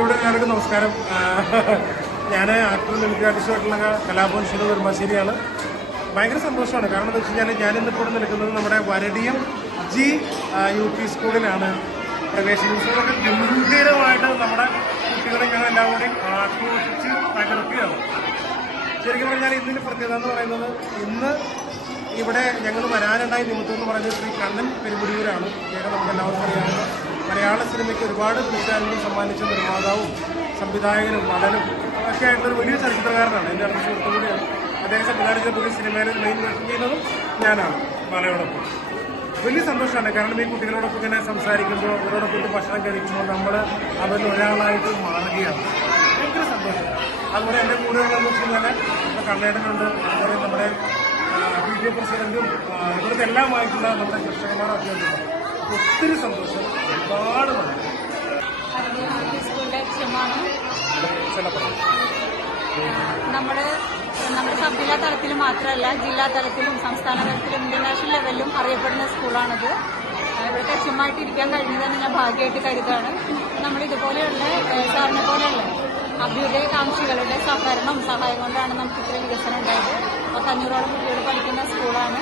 ഇവിടെ എല്ലാവർക്കും നമസ്കാരം. ഞാൻ ആക്ടർ മിമിക്രി കലാഭവൻ ശിവ നെടുമ്പാശ്ശേരിയാണ് ഭയങ്കര സന്തോഷമാണ്. കാരണം എന്താ വെച്ച് കഴിഞ്ഞാൽ ഇന്നിപ്പോൾ ഇവിടെ നിൽക്കുന്നത് നമ്മുടെ വരടിയം ജി യു പി സ്കൂളിലാണ്. പ്രവേശനോത്സവമൊക്കെ ഗംഭീരമായിട്ട് നമ്മുടെ കുട്ടികളെ ഞങ്ങൾ എല്ലാം കൂടി ആഘോഷിച്ച് തകർക്കുകയാണ്. ശരിക്കും പറഞ്ഞാൽ ഇതിന്റെ പ്രത്യേകത എന്ന് പറയുന്നത് ഇന്ന് ഇവിടെ ഞങ്ങൾ വരാനുണ്ടായ നിമിത്തം എന്ന് പറയുന്നത് ശ്രീ കണ്ണൻ പെരുമുടിയൂരാണ്. അദ്ദേഹം നമുക്ക് എല്ലാവർക്കും അറിയാവുന്ന മലയാള സിനിമയ്ക്ക് ഒരുപാട് പുരസ്കാരങ്ങൾ സമ്മാനിച്ച നിർമ്മാതാവും സംവിധായകനും നടനും ഒക്കെ ആയിട്ടുള്ള വലിയ ചലച്ചിത്രകാരനാണ് എന്റെ അടുത്ത സുഹൃത്തു കൂടിയാണ് അദ്ദേഹം സംവിധാനിച്ച പുതിയ സിനിമയിൽ മെയിൻ വർക്ക് ചെയ്യുന്നതും ഞാനാണ് ബാലയോടൊപ്പം. വലിയ സന്തോഷമാണ്. കാരണം ഈ കുട്ടികളോടൊപ്പം ഇങ്ങനെ സംസാരിക്കുമ്പോൾ അവരോടൊപ്പം ഭക്ഷണം കഴിക്കുമ്പോൾ നമ്മൾ അവരിൽ ഒരാളായിട്ട് മാറുകയാണ്. ഭയങ്കര സന്തോഷം. അതുപോലെ എന്റെ കൂടെയുള്ളതെന്ന് വെച്ച് കഴിഞ്ഞാൽ കണ്ണേടനുണ്ട്. അതുപോലെ നമ്മുടെ പി ടി എ പ്രസിഡന്റും ഇവിടുത്തെ എല്ലാമായിട്ടുള്ള നമ്മുടെ കൃഷ്ണകുമാർ അധ്യാപകരുണ്ട് ഒത്തിരി സന്തോഷം. ഒരുപാട് നന്ദി. നമ്മൾ നമ്മുടെ സബ് ജില്ലാ തലത്തിൽ മാത്രമല്ല ജില്ലാ തലത്തിലും സംസ്ഥാന തലത്തിലും ഇന്റർനാഷണൽ ലെവലിലും അറിയപ്പെടുന്ന സ്കൂളാണിത്. ഇവിടുത്തെ എച്ചുമായിട്ട് ഇരിക്കാൻ കഴിഞ്ഞതെന്ന് ഞാൻ ഭാഗ്യമായിട്ട് കരുതാണ് നമ്മൾ ഇതുപോലെയുള്ള സാറിനെ പോലെയുള്ള അഭ്യുദയകാംക്ഷികളുടെ സഹകരണം സഹായം കൊണ്ടാണ് നമുക്ക് ഇത്രയും വികസനം ഉണ്ടായത്. പത്തഞ്ഞൂറോളം കുട്ടികൾ പഠിക്കുന്ന സ്കൂളാണ്.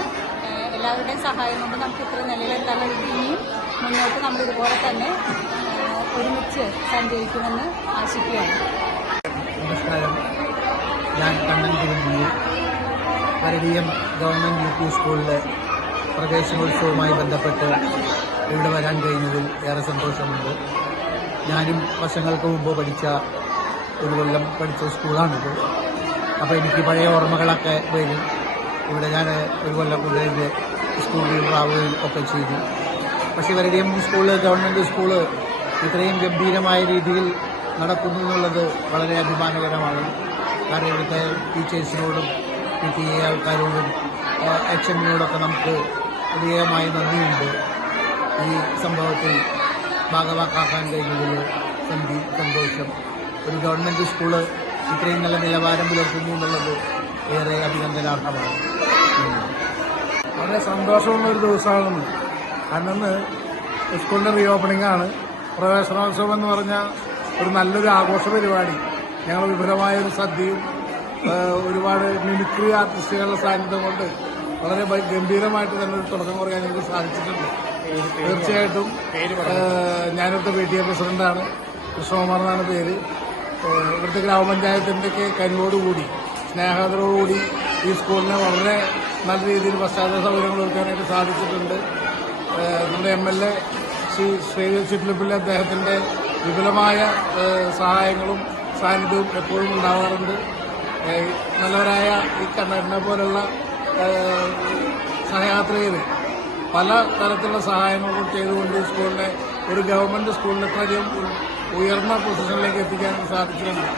എല്ലാവരുടെയും സഹായം കൊണ്ട് നമുക്ക് ഇത്ര നിലയിലെത്താൻ കഴിഞ്ഞു ഇനിയും മുന്നോട്ട് നമ്മൾ ഇതുപോലെ തന്നെ ഒരുമിച്ച് സഞ്ചരിക്കുമെന്ന് ആശിക്കുകയാണ്. നമസ്കാരം. ഞാൻ ഗവൺമെന്റ് യു പി സ്കൂളിലെ പ്രവേശനോത്സവവുമായി ബന്ധപ്പെട്ട് ഇവിടെ വരാൻ കഴിഞ്ഞതിൽ ഏറെ സന്തോഷമുണ്ട്. ഞാനും വർഷങ്ങൾക്ക് മുമ്പ് പഠിച്ച ഒരു കൊല്ലം പഠിച്ച സ്കൂളാണിത്. അപ്പോൾ എനിക്ക് പഴയ ഓർമ്മകളൊക്കെ വരും. ഇവിടെ ഞാൻ ഒരു കൊല്ലം കൂടുതൽ സ്കൂളിൽ ലീഡറാവുകയും ഒക്കെ ചെയ്തു. പക്ഷേ ഇവരുടെയും സ്കൂൾ ഗവൺമെന്റ് സ്കൂൾ ഇത്രയും ഗംഭീരമായ രീതിയിൽ നടക്കുന്നു എന്നുള്ളത് വളരെ അഭിമാനകരമാണ്. കാരണം ഇവിടുത്തെ ടീച്ചേഴ്സിനോടും പി ടി എ ആൾക്കാരോടും എച്ച് എമ്മിനോടൊക്കെ നമുക്ക് ഹൃദയമായി നന്ദിയുണ്ട്. ഈ സംഭവത്തിൽ ഭാഗവാക്കാക്കാൻ കഴിഞ്ഞതിൽ സന്ധി സന്തോഷം. ഒരു ഗവൺമെന്റ് സ്കൂൾ ഇത്രയും നല്ല നിലവാരം പുലർത്തുന്നു എന്നുള്ളത് ഏറെ അഭിനന്ദനാർഹമാണ്. വളരെ സന്തോഷമുള്ള ഒരു ദിവസമാണ് അന്ന് സ്കൂളിന്റെ റീ ഓപ്പണിംഗ് ആണ്. പ്രവേശനോത്സവം എന്ന് പറഞ്ഞാൽ ഒരു നല്ലൊരു ആഘോഷ പരിപാടി. ഞങ്ങൾ വിപുലമായ ഒരു സദ്യയും ഒരുപാട് മിമിക്രി ആർട്ടിസ്റ്റുകളുടെ സാന്നിധ്യം കൊണ്ട് വളരെ ഗംഭീരമായിട്ട് തന്നെ ഒരു തുടക്കം കുറയാൻ ഞങ്ങൾക്ക് സാധിച്ചിട്ടുണ്ട്. തീർച്ചയായിട്ടും ഞാനിവിടുത്തെ പി ടി എ പ്രസിഡന്റാണ്. കൃഷ്ണകുമാർ എന്നാണ് പേര് ഇവിടുത്തെ ഗ്രാമപഞ്ചായത്തിന്റെയൊക്കെ കനിവോടുകൂടി സ്നേഹത്തോടുകൂടി ഈ സ്കൂളിനെ വളരെ നല്ല രീതിയിൽ പശ്ചാത്തല സൗകര്യങ്ങൾ ഒരുക്കാനായിട്ട് സാധിച്ചിട്ടുണ്ട്. നമ്മുടെ M L A Shri Shri Chittilappilly അദ്ദേഹത്തിന്റെ വിപുലമായ സഹായങ്ങളും സാന്നിധ്യവും എപ്പോഴും ഉണ്ടാവാറുണ്ട്. നല്ലവരായ ഈ കണ്ണനെ പോലുള്ള സഹയാത്രയിൽ പല തരത്തിലുള്ള സഹായങ്ങളും ചെയ്തുകൊണ്ട് സ്കൂളിനെ ഒരു ഗവൺമെന്റ് സ്കൂളിനെ ഇത്രയധികം ഉയർന്ന പൊസിഷനിലേക്ക് എത്തിക്കാൻ സാധിച്ചിട്ടുണ്ട്.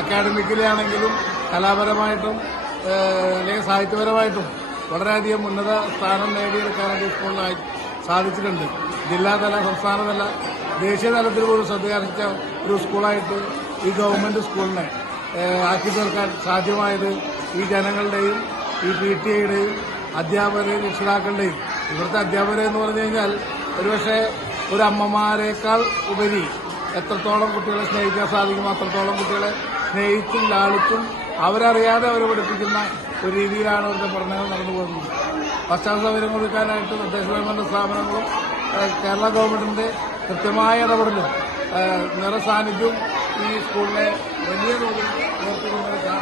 അക്കാഡമിക്കലി ആണെങ്കിലും കലാപരമായിട്ടും അല്ലെങ്കിൽ സാഹിത്യപരമായിട്ടും വളരെയധികം ഉന്നത സ്ഥാനം നേടിയെടുക്കാനായിട്ട് സ്കൂളിനായി സാധിച്ചിട്ടുണ്ട്. ജില്ലാതല സംസ്ഥാനതല ദേശീയ തലത്തിൽ പോലും ശ്രദ്ധയാർജിച്ച ഒരു സ്കൂളായിട്ട് ഈ ഗവൺമെന്റ് സ്കൂളിനെ ആക്കി തീർക്കാൻ സാധ്യമായത് ഈ ജനങ്ങളുടെയും ഈ പി ടി ഐയുടെയും അധ്യാപകരെയും രക്ഷിതാക്കളുടെയും. ഇവിടുത്തെ അധ്യാപകരെ എന്ന് പറഞ്ഞു കഴിഞ്ഞാൽ ഒരുപക്ഷെ ഒരു അമ്മമാരെക്കാൾ ഉപരി എത്രത്തോളം കുട്ടികളെ സ്നേഹിക്കാൻ സാധിക്കും അത്രത്തോളം കുട്ടികളെ സ്നേഹിച്ചും ലാളിച്ചും അവരറിയാതെ അവരെ പഠിപ്പിക്കുന്ന ഒരു രീതിയിലാണ് ഇവിടുത്തെ പഠനങ്ങൾ നടന്നു പോകുന്നത്. പശ്ചാത്തല സൗകര്യം കൊടുക്കാനായിട്ട് തദ്ദേശ സ്വയംഭരണ സ്ഥാപനങ്ങളും കേരള ഗവൺമെന്റിന്റെ കൃത്യമായ ഇടപെടലും നിറസാന്നിധ്യവും ഈ സ്കൂളിനെ വലിയ തോതിൽ ഉയർത്തിക്കൊണ്ടുവരാൻ